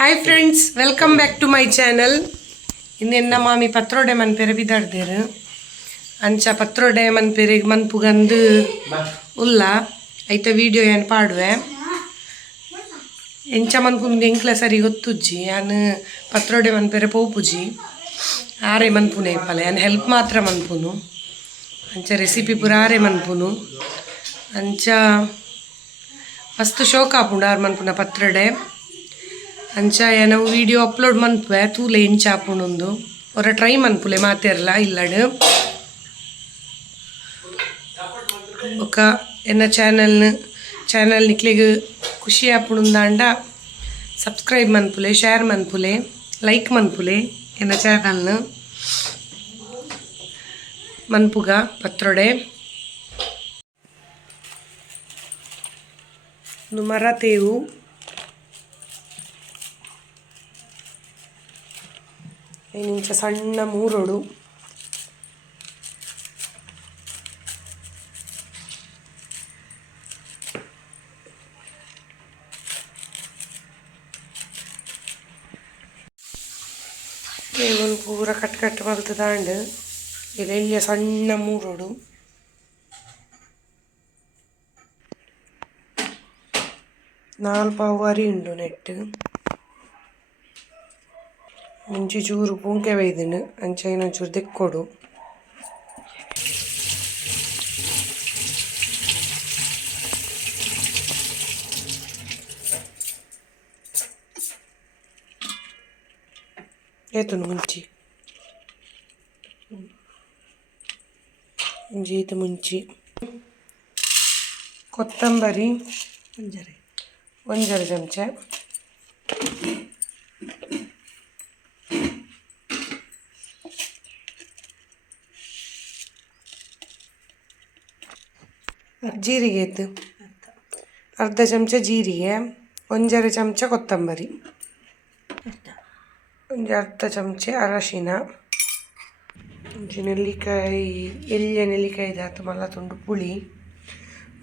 Hi friends welcome back to my channel ಇಂದೆನ್ನ ಮಾಮಿ ಪತ್ರೋಡೆ ಮನ್ಪೆರೆ ಬಿದಾಡ್ದೇರು. ಅಂಚ ಪತ್ರೋಡೆ ಮನ್ಪೆರೆ ಮನ್ಪುಗಂದು ಉಲ್ಲ. ಐತ ವಿಡಿಯೋ ಏನು ಪಾಡುವೆ? ಎಂಚ ಮನ್ಪುಂದು ಎಂಕ್ಲ ಸರಿ ಗೊತ್ತುಜ್ಜಿ. ಯಾನ್ ಪತ್ರೋಡೆ ಮನ್ಪೆರೆ ಪೋಪುಜಿ ಆರೆ ಮನ್ಪುನೆ ಇಪ್ಪಲೆ ಯಾನ್ ಹೆಲ್ಪ್ ಮಾತ್ರ ಮನ್ಪುನು ಅಂಚ ರೆಸಿಪಿ ಪೂರ ಆರೆ ಮನ್ಪುನು ಅಂಚ ಮಸ್ತ್ ಶೋಕ ಆಪುಂಡು ಆರು ಮನ್ಪುನ ಪತ್ರೊಡೆ. ಅಂಚ ನಾವು ವಿಡಿಯೋ ಅಪ್ಲೋಡ್ ಮನ್ಪುವೆ ತೂಲೆ ಇಂಚ ಆಪುಂಡು ಹೊರ ಟ್ರೈ ಮನ್ಪುಲೆ ಮಾತೆರ್ಲ ಇಲ್ಲಡ್ ఒక ఎన్న ఛానల్ను ఛానల్ నిక్లిగ్ ఖుషి ఆపుడుందాండ సబ్స్క్రైబ్ మన్పులే షేర్ మన్పులే లైక్ మన్పులే ఎన్న ఛానల్ను ಮನ್ಪುಗ ಪತ್ರೊಡೆ ಒಂದು ಮರ ತೇವು ಏನಿಂಚ ಸಣ್ಣ ಮೂರೊಡು ತೇವನ್ ಪೂರ ಕಟ್ ಕಟ್ ಮಲ್ತದಾಂಡ್ ಇಲ್ಲೆಲ್ಲ ಸಣ್ಣ ಮೂರೊಡು ನಾಲ್ಪಾವು ಅರಿ ಉಂಡು ನೆಟ್ ಮುಂಚೆ ಚೂರು ಪೂಂಕೆ ಬೈದಿನು ಅಂಚೆ ಇನ್ನೊಂಚೂರು ದಿಕ್ಕೊಡು ಏತುಂಡು ಮುಂಚಿ ಮುಂಚಿ ಇದು ಮುಂಚಿ ಕೊತ್ತಂಬರಿ ಒಂಜರೆ ಒಂಜರೆ ಚಮಚ ಜೀರಿಗೆ ಎತ್ತು ಅರ್ಧ ಚಮಚ ಜೀರಿಗೆ ಒಂಜರೆ ಚಮಚ ಕೊತ್ತಂಬರಿ, ಒಂದು ಅರ್ಧ ಚಮಚ ಅರಶಿನ ಒಂಚೂರು ನೆಲ್ಲಿಕಾಯಿ, ಎಳ್ಳೆ ನೆಲ್ಲಿಕಾಯಿ ದಾತು ಮಲ್ಲ ತುಂಡು ಪುಳಿ,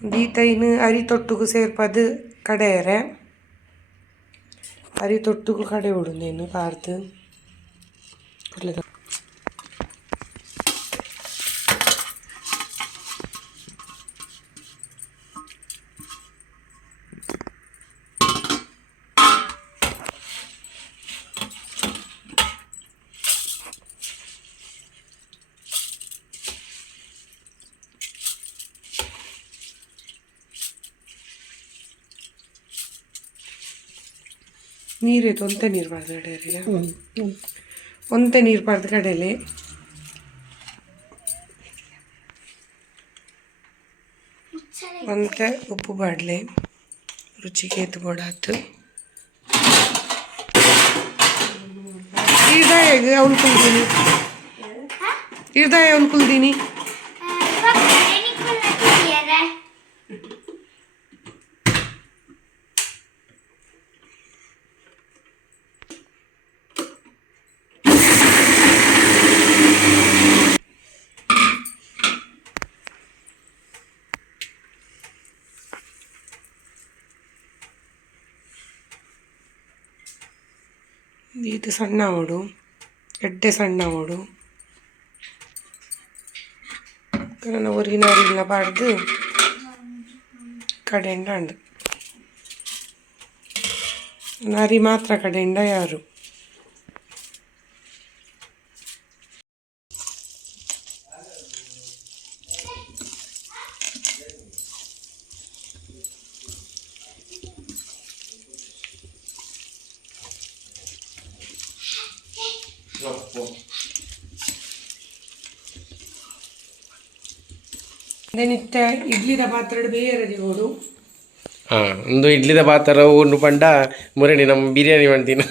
ಒಂದು ಈತೈನು ಅರಿ ತೊಟ್ಟುಗು ಸೇರ್ಪದು ಕಡೆಯರೆ. ಅರಿ ತೊಟ್ಟುಗು ಕಡೆ ಬಿಡುಂದೇನು ಪಾರ್ದು. ನೀರಿತ್ತು ಒಂತೆ ನೀರು ಬಾರ್ದು ಕಡೆಯಲ್ಲಿ ಒಂತೆ ನೀರು ಬಾರ್ದು ಕಡೆಯಲ್ಲಿ ಒಂತೆ ಉಪ್ಪು ಬಾಡಲೆ ರುಚಿಗೆ ಎದ್ದು ಬೋಡಾತು ಇರ್ದಾಯ ಅವ್ನು ಕುಲ್ದೀನಿ? ಇರ್ದಾಯ ಅವ್ನು ಕುಲ್ದೀನಿ? ಇದು ಸಣ್ಣ ಓಡು ಎಡ್ಡೆ ಸಣ್ಣ ಓಡು. ನನ್ನ ಅರಿವಿನ ಬಾಡ್ದು ಕಡೆಯಿಂದ ಅಂಡು ನರಿ ಮಾತ್ರ ಇಡ್ಲಿದ ಹಾಂ, ಒಂದು ಇಡ್ಲಿದ ಪಾತ್ರ ಒಂದು ಪಂಡ ಮುರಣಿ ನಮ್ಮ ಬಿರಿಯಾನಿ ಮಾಡ್ತೀನ.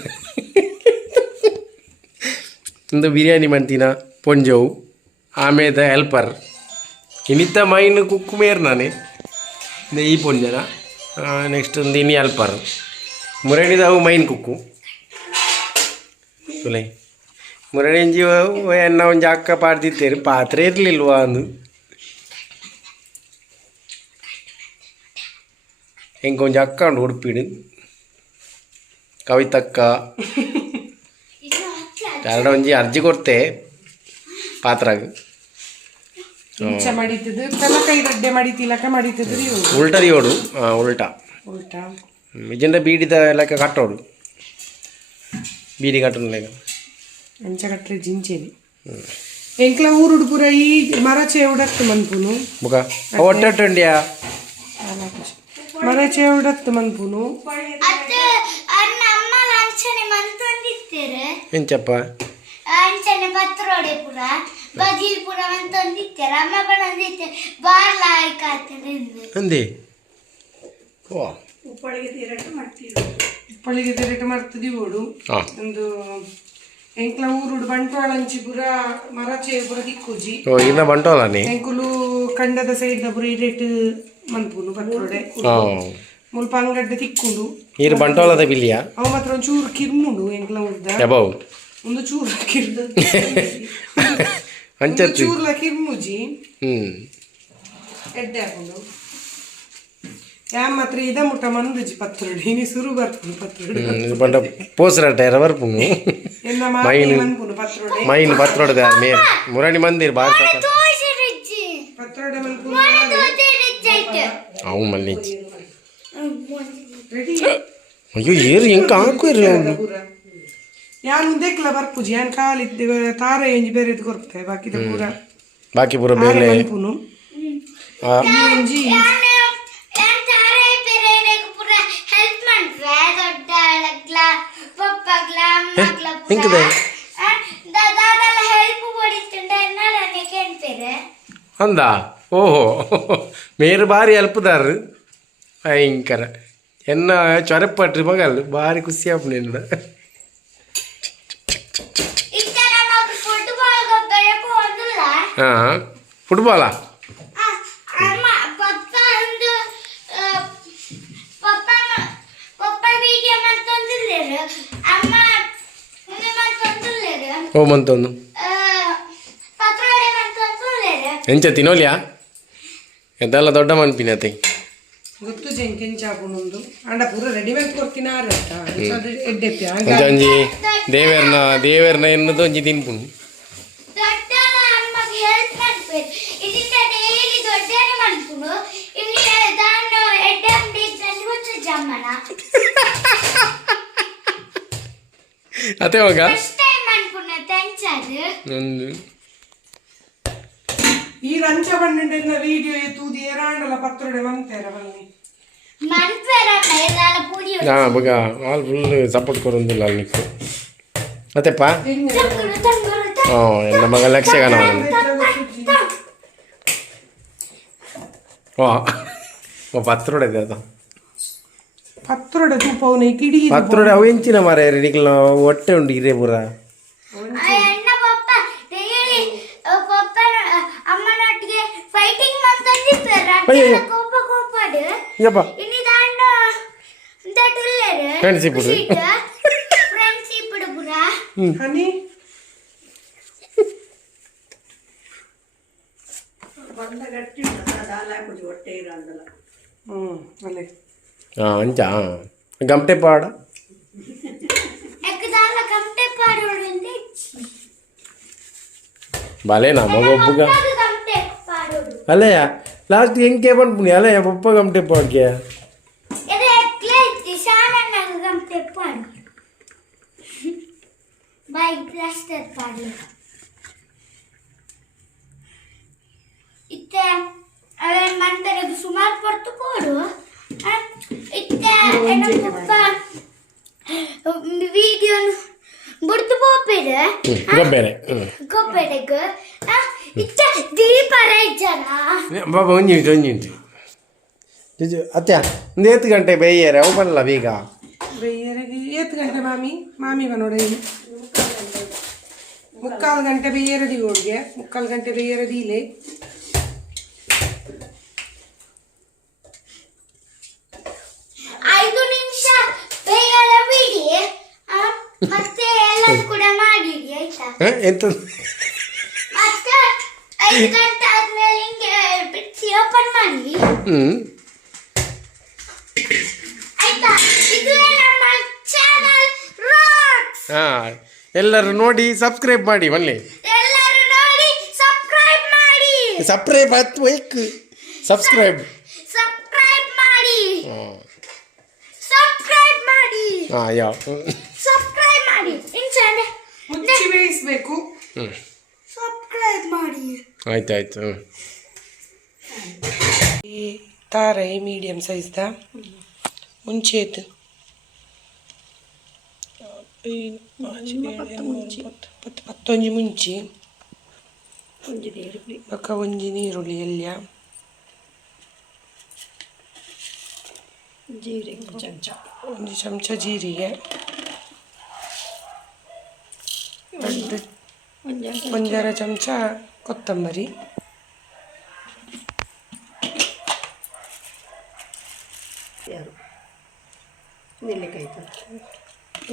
ಒಂದು ಬಿರಿಯಾನಿ ಮಾಡ್ತೀನ, ಪೊಂಜವು, ಆಮೇದ ಹೆಲ್ಪರ್ ಇನ್ನಿತ್ತ ಮೈನ್ ಕುಕ್ ಮೇರ್ ನಾನೇ ಈ ಪೊಂಜನ ನೆಕ್ಸ್ಟ್ ಒಂದು ಇನಿ ಹೆಲ್ಪರ್ ಮುರಣಿದವು ಮೈನ್ ಕುಕ್ಕು. ಸುಲೈ. ಜೀವ ಎನ್ನ ಒಂದು ಅಕ್ಕ ಪಾಡ್ದಿತ್ತೇರಿ, ಪಾತ್ರೆ ಇರಲಿಲ್ವಾ ಅಂದು. ಹೆಂಗೆ ಕೊಂಚ ಅಕ್ಕಾಂಡು ಉಡುಪಿಡು ಕವಿತಕ್ಕ ಎರಡು ಒಂಜಿ ಅರ್ಜಿ ಕೊಡ್ತೆ ಪಾತ್ರಾಗ ಇಂಚ ಮಾಡಿದ್ದದು ತಲಕೈ ಗಡ್ಡೆ ಮಾಡಿತಿಲಕ ಮಾಡಿದ್ದದ್ರಿ ಇವು ಉಲ್ಟ ದಿಯೋಡು ಹಾಂ ಉಲ್ಟಾ ಉಲ್ಟಾ ಇಜೆಂಡ ಬೀಡಿದ ಲೆಕ್ಕ ಕಟ್ಟೋಡು ಬೀಡಿ ಕಟ್ಟೋದು ಲೆಕ್ಕ ಅಂಚ ಕಟ್ರೆ ಜಿಂಚೇನಿ ಎಂಕ್ಲ ಊರುಡು ಪೂರ ಈ ಮರಚೆ ಉಡತ್ತು ಮನ್ಪುನು ಮುಖ ಹೊಟ್ಟೆ ಹೊಟ್ಟೆಂಡ್ಯಾ ಮರಚೆ ಉಡತ್ತು ಮನ್ಪುನು. ಅದು ಅನ್ನ ಅಮ್ಮ ಅಂಚನೆ ಮಂತೊಂದಿತ್ತೇರೆ ಎಂಚಪ್ಪ? ಅಂಚನೆ ಪತ್ರೊಡೆ ಪುರ ಬಜಿಲ್ ಪುರ ಮಂತೊಂದಿತ್ತೇರೆ ಅಮ್ಮ ಬಂದಿತ್ತೆ ಬಾರ್ಲ ಆಯ್ಕಾತದೆ ಅಂದಿ. ಓ. ಪಳಿಗೆ ತೆರೆಟ ಮರ್ತದಿ ಓಡು ಹಾಂ ಒಂದು ಎಂಕ್ಲ ಊರುಡು ಬಂಟ್ವಾಳ ಅಂಚಿ ಪುರ ಮರಚೆ ಪುರ ದಿಕ್ಕುಜಿ ಓ ಇನ್ನ ಬಂಟೋಲ್ಲ ನೀ ಎಂಕುಲು ಕಂಡದ ಸೈಡ್ ಪುರ ಇಡೇಟ್ ಮನ್ಪುನು ಪತ್ರೊಡೆ. ಹಾಂ. ಮುಲ್ಪ ಅಂಗಡ್ಡೆ ತಿಕ್ಕುಂಡು. ಈರ್ ಬಂಟೋಲದ ಬಿಲ್ಯ ಅವ ಮಾತ್ರ ಒಂದು ಚೂರು ಕಿರ್ಮುಂಡು ಎಂಕ್ಲ ಊರ್ದ ಎಬವ್ ಒಂದು ಚೂರು ಕಿರ್ದ. ಅಂಚತ್ತಿ. ಚೂರ್ಲ ಕಿರ್ಮುಜಿ. ಹ್ಮ್. ಎಡ್ಡೆ ಹಾಕೊಂಡು. ಯಾ ಮಾತ್ರ ಇದ ಮುಟ್ಟ ಮಂದುಜಿ ಪತ್ರೊಡೆ. ಇನಿ ಸುರು ಬರ್ಪುನು ಪತ್ರೊಡೆ. ಬಂಡ ಪೋಸ್ರಟ ಎರ ಬರ್ಪುನು ಎನ್ನ ಮೈನ್ ಮನ್ಪುನು ಪತ್ರೊಡೆ. ಮೈನ್ ಪತ್ರೊಡದ ಮೇರ್ ಮುರಣಿ ಮಂದಿರ್ ಬಾರಿ ಸಾಕ ತೋಸಿರಿಜ್ಜಿ ಪತ್ರೊಡೆ ಮನ್ಪುನು ಮೊನ್ನೆ ತೋಸಿರಿಜ್ಜಾಯ್ತು ಅವು ಮಲ್ಲಿಜಿ ರೆಡಿ ಅಯ್ಯೋ ಏರು ಹೆಂಗೆ ಹಾಕು ಇರ್ಲಿ ಅವ್ನು ಪೂರ ಯಾನ್ ದೇಕ್ಲ ಬರ್ಪುಜಿ ಯಾನ್ ಕಾಲಿದ್ದೆ ತಾರೆ ಎಂಜಿ ಬೇರೆದು ಕೊರ್ಪೆ ಬಾಕಿದ ಪೂರ ಬಾಕಿ ಪೂರ ಆರೆ ಬೇಲೆ ಮನ್ಪುನು ಆ, ಈ ಒಂಜಿ ನಾನು ನಾನು ತಾರೆ ಪೆರೇರೆಗೆ ಪುರ ಹೆಲ್ಪ್ ಮಾಡ್ರೆ ದೊಡ್ಡ ಅಳಗ್ಲ ಪಪ್ಪಗ್ಲ ಅಮ್ಮಗ್ಲ ಪುರ ಹೆಂಗಿದೆ? ದಾದಾದೆಲ್ಲ ಹೆಲ್ಪ್ ಕೊಡಿಸ್ತುಂಡ ಎನ್ನಾಡನೆ ಕೇಳ್ಪೇರೆ ಅಂದ ಓಹೋ ಮೇರು ಬಾರಿ ಹೆಲ್ಪ್ದಾರ್ ಭಯಂಕರ ಎನ್ನ ಚೊರಪಟ್ರಿ ಮಗಲ್ ಬಾರಿ ಖುಷಿ ಆಪ್ ನಿನ್ನ ಇತ್ತ ನಮ್ಮ ಫುಟ್ಬಾಲ್ ಗೊಬ್ಬರ ಹೋಗಲ್ಲ ಹಾಂ ಫುಟ್ಬಾಲಾ ಅಮ್ಮ ಪಪ್ಪ ಒಂದು ಆ, ಪಪ್ಪ ಮ- ಪಪ್ಪ ವಿಡಿಯೋ ಮಾಡ್ತಂದಿಲ್ಲೇರು ಅಮ್ಮ ಮುಂದೆ ಮಾಡ್ತಂದಿಲ್ಲೇರು ಓ ಮಂತೊಂದು ಪತ್ರೊಡೆ ಮಾಡ್ತಂದಿಲ್ಲೇರು ಎಂಚ ತಿನ್ನೋಲಿಯಾ ಎಂತೆಲ್ಲ ದೊಡ್ಡ ಮನ್ಪಿನ ಗೊತ್ತು ಅಂಡ ಪೂರ ರೆಡಿಮೇಡ್ ಕೊರ್ತಿನ ಆರತ್ತ ಅದು ಎಡ್ಡೆಪ್ಪಿ ಒಂಜ ದೇವೇರ್ನ ದೇವೇರ್ನ ಎನ್ನದು ಒಂಜಿ ಜಮ್ಮನ ಅದೇ ಹೋಗ. ಒಂದು ಈ ರಂಚ ಬಂಡ ವಿಡಿಯೋ ತೂದಿ ಏರಾಂಡಲ ಪತ್ರೊಡೆ ಮಂತೇರ ಬನ್ನಿ. ಮನ್ಪೇರ ಎಲ್ಲ ಪುಡಿ ಹಾಂ ಮಗ ಆಲ್ ಫುಲ್ ಸಪೋರ್ಟ್ ಕೊರೊಂದಿಲ್ಲ ಅಲ್ಲಿ ನಿಕ್ಕು ಮತ್ತೆಪ್ಪ? ತಂಗುರು ತಂಗುರು ಹಾಂ ಎಲ್ಲ ಮಗ ಲಕ್ಷಗಾನ ಅವನು ಓ ಓ ಪತ್ರೊಡೆ ಅದು. ಪತ್ರೊಡೆ ತೂಪವನ ಕಿಡಿ ಪತ್ರೊಡೆ ಅವು ಎಂಚಿನ ಮಾರ ನಿಕ್ಲ ಹೊಟ್ಟೆ ಉಂಡು ಹಿರೇ ಪೂರ. ಮಾಡ್ತಂದಿರ್ತಾರೆ ಅಯ್ಯಯ್ಯೋ. ಕೋಪ ಕೋಪಾಡು ಯಪ್ಪ ಇನ್ನು ದಾಂಡು ದಟ್ಟುಲ್ಲೇರು Friendship ಉಡು. ಫ್ರೆಂಡ್ಶಿಪ್ ಪುರ ಹನಿ ಹ್ಮ್ ಅಲ್ಲೇ ಹಾಂ ಅಂಚ ಗಮಟೆ ಪಾಡ ಎಕ್ಕದಾಲ ಕಮಟೆ ಪಾಡೋಡು ಬಾಲೇನಾ ಮಗ ಒಬ್ಬಗ ಕಮಟೆ ಪಾಡೋಡು ಅಲ್ಲಯ್ಯ ಲಾಸ್ಟ್ ಹೆಂಗೆ ಬಂದ್ಪುನಿ ಅಲ್ಲಯ್ಯ ಪಪ್ಪ ಗಮಟೆ ಪಾಡ್ಗೆ ಇದು ಎಕ್ಲೆ ಇತ್ತು ಶಾನನ್ನಾಗ ಕಮಟೆ ಪಾಡು ಬೈಕ್ ಪ್ಲಾಸ್ಟರ್ ಪಾಡು ಇತ್ತೆ ಅವನ್ ಮಂದರದು ಸುಮಾರು ಪೊರ್ತು ಪೋಡು ಆ, ಇತ್ತೆ ಎನ್ನ ಪಪ್ಪ ವಿಡಿಯೋ ಬುಡ್ತು ಪೋಪೆಡು ಹ್ಞೂ ಬಾಬಾ ಒಂಜಿ ನಿಮಿಷ ಒಂಜಿ ನಿಮಿಷ. ಜುಜು ಅತ್ಯ ಒಂದು ಏತ್ ಗಂಟೆ ಬೇಯ್ಯರೆ ಅವು ಬರಲ್ಲ ಬೇಗ? ಬೆಯ್ಯರಿಗೆ ಏತ್ ಗಂಟೆ ಮಾಮಿ ಮಾಮಿ ಬನೋಡ ಇಲ್ಲಿ ಮುಕ್ಕಾಲು ಗಂಟೆ ಬೇಯ್ಯರದಿ ಹೋಳಿಗೆ ಮುಕ್ಕಾಲು ಗಂಟೆ ಬೇಯ್ಯರದಿ ಇಲೆ ಐದು ನಿಮಿಷ ಬೇಯರ ಬಿಡಿ ಮತ್ತೆ ಎಲ್ಲರೂ ಕೂಡ ಮಾಡಿಡಿ ಆಯ್ತಾ? ಹಾಂ ಎಂತ? ಐದು ಗಂಟೆ ಆದ್ಮೇಲೆ ಹಿಂಗೆ ಬಿಡಿಸಿ ಓಪನ್ ಮಾಡಿ. ಹ್ಞೂ ಆಯ್ತಾ? ಇದು ನಮ್ಮ ಚಾನಲ್ ಹಾಂ ಎಲ್ಲರೂ ನೋಡಿ ಸಬ್ಸ್ಕ್ರೈಬ್ ಮಾಡಿ ಬನ್ನಿ. ಎಲ್ಲರೂ ನೋಡಿ ಸಬ್ಸ್ಕ್ರೈಬ್ ಮಾಡಿ. ಸಬ್ಸ್ಕ್ರೈಬ್ ಹತ್ತು ವೈಕ್ ಸಬ್ಸ್ಕ್ರೈಬ್ ಸಬ್ಸ್ಕ್ರೈಬ್ ಮಾಡಿ. ಹಾಂ ಸಬ್ಸ್ಕ್ರೈಬ್ ಮಾಡಿ. ಹಾಂ ಯಾವ? ಸಬ್ಸ್ಕ್ರೈಬ್ ಮಾಡಿ. ಇನ್ಸಂಡೆ ಮುಚ್ಚಿ ಬೇಯಿಸಬೇಕು. ಹ್ಞೂ ಸಬ್ಸ್ಕ್ರೈಬ್ ಮಾಡಿ. ಆಯ್ತಾಯ್ತು. ಆಯ್ತು ಹ್ಞೂ ಈ ತಾರೆ ಮೀಡಿಯಮ್ ಸೈಜ್ದ ಮುಂಚೆದು ಪತ್ತೊಂಜಿ ಮುಂಚಿ. ಬೊಕ್ಕ ಒಂಜಿ ನೀರುಳ್ಳಿ. ಎಲ್ಯ. ಒಂದು ಚಮಚ ಜೀರಿಗೆ. ಒಂದು ಒಂದರ ಚಮಚ ಕೊತ್ತಂಬರಿ.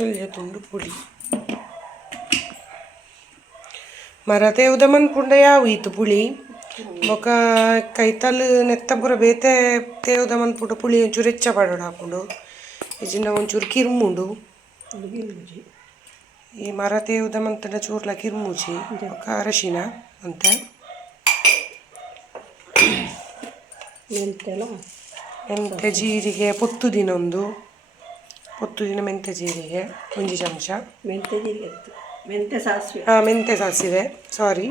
ಎಲ್ಯ ತುಂಡು ಪುಳಿ ಮರತೆ ಉದಮನ್ ಮನ್ಪುಂಡ ಯಾವ ಈತು ಪುಳಿ? ಬೊಕ ಕೈತಲ್ ನೆತ್ತ ಪೂರ ಬೇತೆ ತೇವುದ ಮನ್ಪುಂಡು ಪುಳಿ ಒಂಚೂರು ಹೆಚ್ಚ ಪಾಡೋಡು ಹಾಕೊಂಡು. ಇಜಿಂದ ಒಂಚೂರು ಕಿರ್ಮುಂಡು. ಈ ಮರ ತೇವುದ ಮಂತನ ಚೂರ್ಲ ಕಿರ್ಮುಚಿ ಬೊಕ ಅರಶಿನ ಅಂತ. ಮೆಂತೆ ಜೀರಿಗೆ ಪೊತ್ತು ದಿನ ಒಂದು. ಪೊತ್ತು ದಿನ ಮೆಂತೆ ಜೀರಿಗೆ ಒಂಜಿ ಚಮಚ. ಮೆಂತೆ ಜೀರಿಗೆ ಮೆಂತೆ ಸಾಸಿವೆ. ಹಾಂ ಮೆಂತೆ ಸಾಸಿವೆ. ಸಾರಿ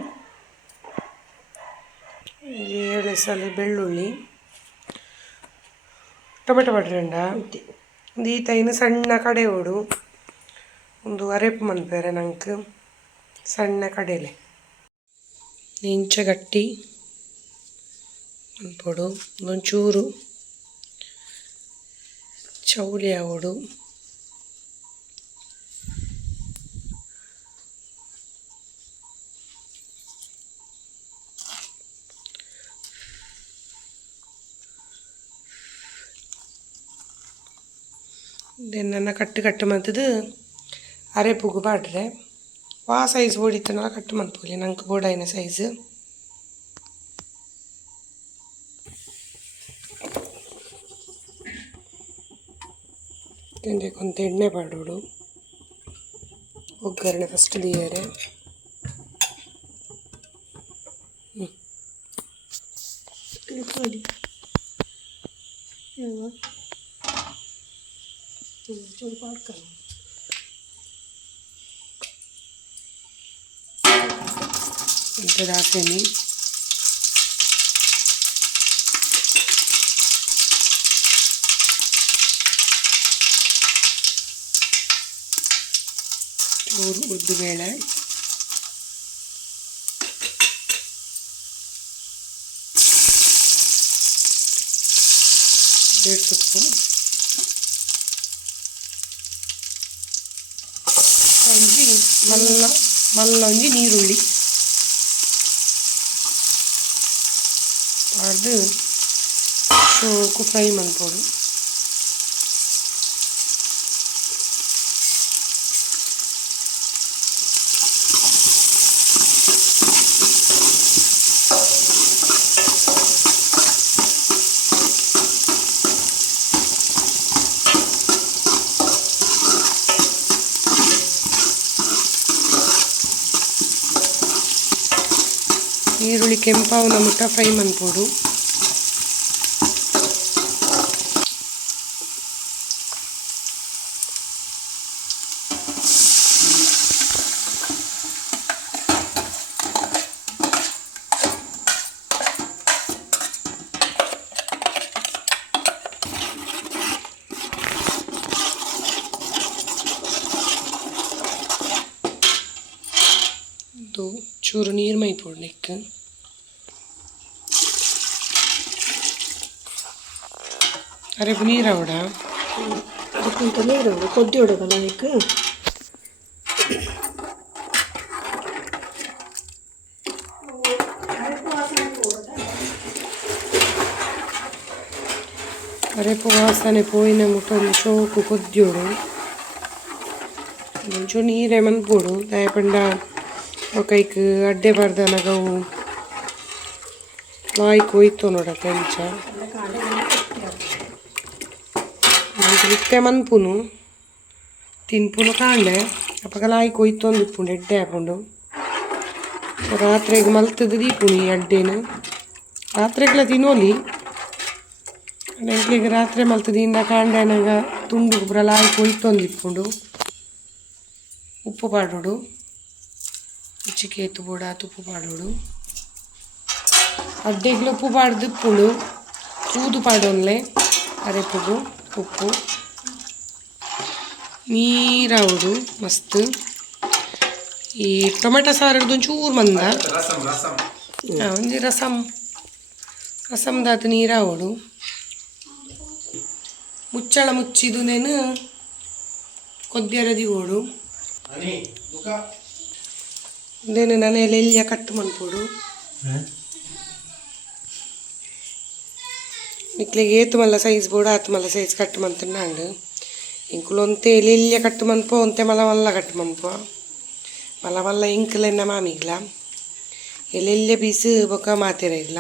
ಏಳು ಸಲ ಬೆಳ್ಳುಳ್ಳಿ. ಟೊಮೆಟೊ ಬಟ್ರಂಡ ಒಂದು ತೈನ ಸಣ್ಣ ಕಡೆ ಓಡು ಒಂದು ಅರೆಪು ಮನ್ಪೇರೆ ನಂಗೆ ಸಣ್ಣ ಕಡಲೆ. ಇಂಚ ಗಟ್ಟಿ ಮಲ್ಪೊಡು ಒಂಚೂರು ಚೌಳಿ ಆವಡು ನನ್ನ ಕಟ್ಟು ಕಟ್ಟು ಮತ್ತದು ಅರೆ ಪುಗು ಬಾಡ್ರೆ. ವಾ ಸೈಜ್ ಓಡಿತ್ತನಲ್ಲ ಕಟ್ಟು ಮನ್ಪೋಲಿ ನಂಗೆ ಬೋಡಾಯಿನ ಸೈಜ್ ತಿಂದೆ ಕೊಂತ ಎಣ್ಣೆ ಬಾಡೋಡು. ಒಗ್ಗರಣೆ ಫಸ್ಟ್ ದಿಯರೆ ನೋಡಿ. ಚೂರು ದಾಸೇನಿ ಚೂರು ಉದ್ದು ಬೇಳೆ ಬೇಳೆ ಸೊಪ್ಪು ಒಂಜಿ ಮಲ್ಲ ಮಲ್ಲ ಒಂಜಿ ನೀರುಳ್ಳಿ. ಪಾಡ್ದು ಶೋಕು ಫ್ರೈ ಮನ್ಪೋಡು ಈರುಳ್ಳಿ ಕೆಂಪಾವನ ಮುಟ್ಟ ಫ್ರೈ ಮನ್ಪೋಡು ಇದು ಚೂರು ನೀರು ಮೈ ಪೋಡ್ಲಿಕ್ಕೆ ಅರೆ ನೀರು ಅವಡ ಅದಕ್ಕಿಂತ ನೀರು ಕೊದ್ದಿ ಹೊಡೋದಲ್ಲ ಅದಕ್ಕೆ ಅರೆಪು ವಾಸನೆ ಪೋಯಿನ ಮುಟ್ಟ ಒಂದು ಶೋಕು ಕೊದ್ಯೋಡು ಒಂಚೂರು ನೀರೇ ಮನ್ಪೋಡು ದಯಪಂಡ ಕೈಕ್ ಅಡ್ಡೆ ಬರ್ದನಗವು ವಾಯ್ಕ್ ಹೋಯ್ತು ನಿತ್ಯ ಮನ್ಪುನು ತಿನ್ಪುನು ಕಾಂಡೆ. ಅಪ್ಪಗಲ ಆಯ್ಕೆ ಹೋಯ್ತೊಂದು ಇಪ್ಪುಂಡು ಎಡ್ಡೆ ಹಾಕೊಂಡು ರಾತ್ರಿಗೆ ಮಲ್ತದ ದೀಪುಣಿ ಅಡ್ಡೇನು ರಾತ್ರಿಗೆಲ್ಲ ತಿನ್ನೋಲಿ ನೆಂಟ್ಲಿಗೆ ರಾತ್ರಿ ಮಲ್ತದಿಂದ ಕಾಂಡೆನಾಗ ತುಂಡು ಗೊಬ್ಬರ ಆಯ್ಕೆ ಹೋಯ್ತೊಂದು ಅಂದಿಪ್ಪುಂಡು ಉಪ್ಪು ಪಾಡೋಡು ರುಚಿಗೆ ಎತ್ತು ಬೋಡ ತುಪ್ಪು ಪಾಡೋಡು ಅಡ್ಡೆಗ್ಲ ಉಪ್ಪು ಪಾಡ್ದು ಪುಳು ಊದು ಪಾಡೋನ್ಲೆ. ಅರೆಪುಗು ಉಪ್ಪು ನೀರಾವುಡು ಮಸ್ತ್. ಈ ಟೊಮೆಟೊ ಸಾರದ್ದು ಒಂಚೂರು ಮಂದ. ಒಂದು ರಸಮ್ ರಸಮ್ದಾತು ನೀರಾವಡು ಮುಚ್ಚಳ ಮುಚ್ಚಿದು ನೇನು ಕೊದ್ಯರದಿ ಓಡು ಇದೇನು ನನಯಲ್ಲಿ ಎಲ್ಲಿಯ ಕಟ್ಟು ಮನ್ಪೋಡು ನಿಕ್ಲಿಗೆ ಏತು ಮಲ್ಲ ಸೈಜ್ ಬೋಡ ಆತು ಮಲ್ಲ ಸೈಜ್ ಕಟ್ ಮಂತಂಡು ನಂಡು ಇಂಕುಲು ಒಂತೆ ಎಲ್ಲಿಯ ಕಟ್ಟು ಮನ್ಪೋ ಒಂತೆ ಮಲ ಮಲ್ಲ ಕಟ್ಟು ಮನ್ಪೋ ಮಲ್ಲ ಮಲ್ಲ ಇಂಕಲೆನ್ನ ಮಾಮಿಗ್ಲ. ಎಲ್ಲೆಲ್ಲ ಪೀಸ್ ಬೊಕ್ಕ ಮಾತಿರ ಇಲ್ಲ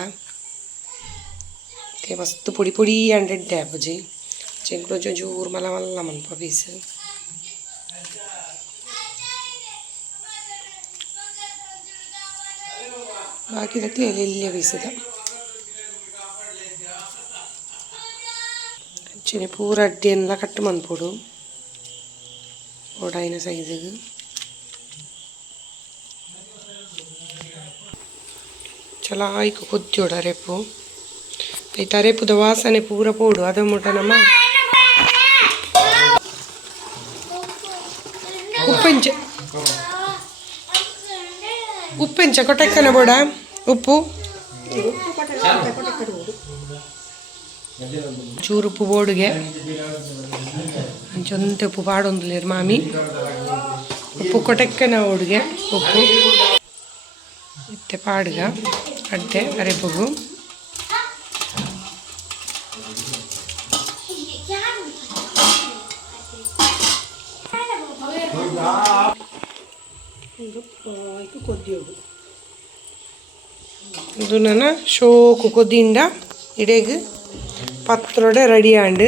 ಓಕೆ ಮಸ್ತ್ ಪುಡಿ ಪುಡಿ ಅಂಡೆಡ್ಡೆ ಅಪ್ಪಜಿ ಚೆಂಕುಲ ಚೂರು ಮಲ ಮಲ್ಲ ಮನ್ಪೋ ಪೀಸ್. ಬಾಕಿ ಎಲ್ಲೆಲ್ಲ ಪೀಸದ ಹಚ್ಚಿನ ಪೂರ ಅಡ್ಡಿ ಎಲ್ಲ ಕಟ್ಟು ಮನ್ಪೊಡು ಓಡಾಯಿನ ಸೈಜಿಗೆ ಚಲೋ ಆಯ್ಕು ಕೊದ್ದೋಡು ಅರೆಪು ಆಯ್ತು ಅರೆಪುದ ವಾಸನೆ ಪೂರ ಪೋಡು ಅದ ಮುಟ ನಮ್ಮ ಉಪ್ಪೆಂಚ ಉಪ್ಪೆಂಚ ಕೊಟ್ಟಕ್ಕನ ಬೋಡ ಉಪ್ಪು ಚೂರು ಉಪ್ಪು ಬೋಡುಗೆ ಅಂಚೊಂತೆ ಉಪ್ಪು ಪಾಡೊಂದುಲೇರು ಮಾಮಿ. ಉಪ್ಪು ಕೊಟ್ಟಕ್ಕನ ಓಡುಗೆ ಉಪ್ಪು. ಮತ್ತೆ ಪಾಡ್ಗ, ಅಡ್ಡೆ ಅರೆಪುಗು ಇದು ನನ್ನ ಶೋಕು ಕೊದ್ದಿಯಿಂದ ಇಡೆಗ್ ಪತ್ರೊಡೆ ರೆಡಿ ಆಂಡು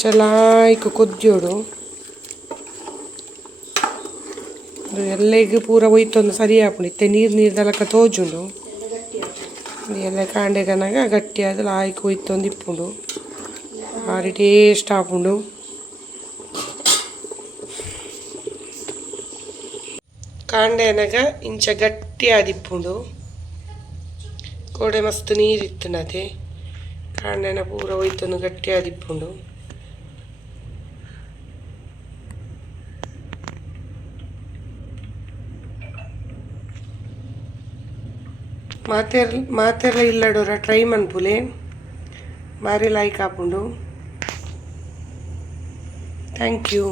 ಚಲಾಯ್ಕು ಕೊದ್ಯೋಡು ಅದು ಎಲ್ಲೆಗ್ ಪೂರ ಒಯ್ತೊಂದು ಸರಿ ಆಪುಂಡು ಇತ್ತೆ ನೀರು ನೀರ್ದಲಕ ತೋಜುಂಡು ಇದು ಎಲ್ಲ ಕಾಂಡೆಗನಾಗ ಗಟ್ಟಿಯಾದ ಲಾಯ್ಕು ಒಯ್ತೊಂದು ಇಪ್ಪುಂಡು ಭಾರಿ ಟೇಸ್ಟ್ ಆಪುಂಡು ಕಾಂಡೆನಗ ಇಂಚ ಗಟ್ಟಿ ಆದಿಪ್ಪುಂಡು ಕೋಡೆ ಮಸ್ತ್ ನೀರಿತ್ತುನದೆ, ಕಾಂಡೆನ ಪೂರ ಒಯ್ತೊಂದು ಗಟ್ಟಿ ಆದಿಪ್ಪುಂಡು ಮಾತೆರ್ ಮಾತೆರ್ಲ ಇಲ್ಲಡೋರ ಟ್ರೈ ಮನ್ಪುಲೆ ಭಾರಿ ಲೈಕ್ ಆಪುಂಡು ಥ್ಯಾಂಕ್ ಯು.